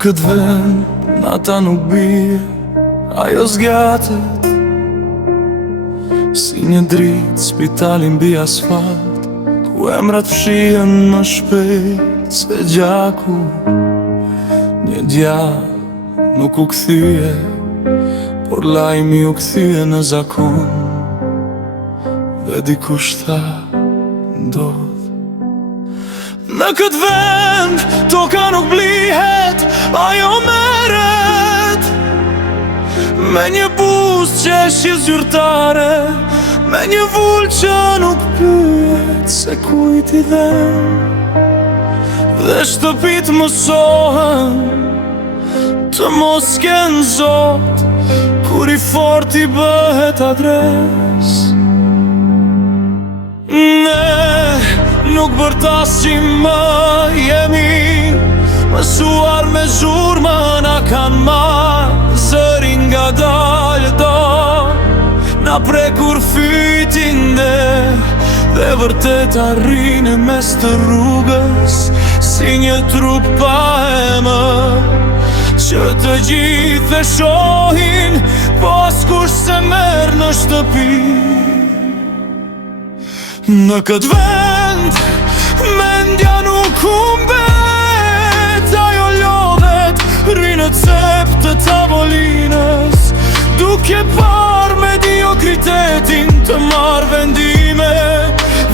këtë vend nata nuk bie, ajo zgjatet si një dritë spitali mbi asfalt, ku emrat fshihen më shpejt se gjaku. Një djalë nuk u kthye, por lajmi u kthye në zakon, dhe dikush tha ndodh. Në këtë vend toka nuk blihet, ajo merret me një buzë qeshje zyrtare, me një vull që nuk pyet se kujt i dhen. Dhe shtëpit mësohen të mos ken zot, kur i fort i bëhet adres. Ne nuk bërtasim më jemi, mësuar me zhurmë na kan marrë, zërin nga dalë do na prekur fytin dhe vërtet arrinë mes të rrugës, si një trup pa emër, që të gjithë e shohin, po askush se merr në shtëpi. Në këtë vend mendja nuk humbet, ajo lodhet rinë cep të tavolinës, duke par mediokritetin të marrë vendime,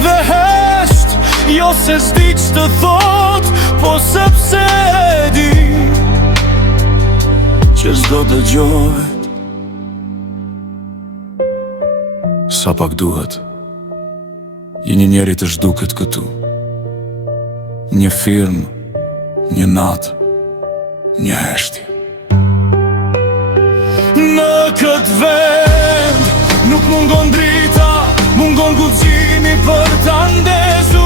dhe hesht jo se s'di që të thot, po sepse e di që s'do dëgjohet. Sa pak duhet je një njeri të zhduket këtu, një firmë, një natë, një heshtje. Në këtë vend nuk mungon drita, mungon guximi për ta ndezur.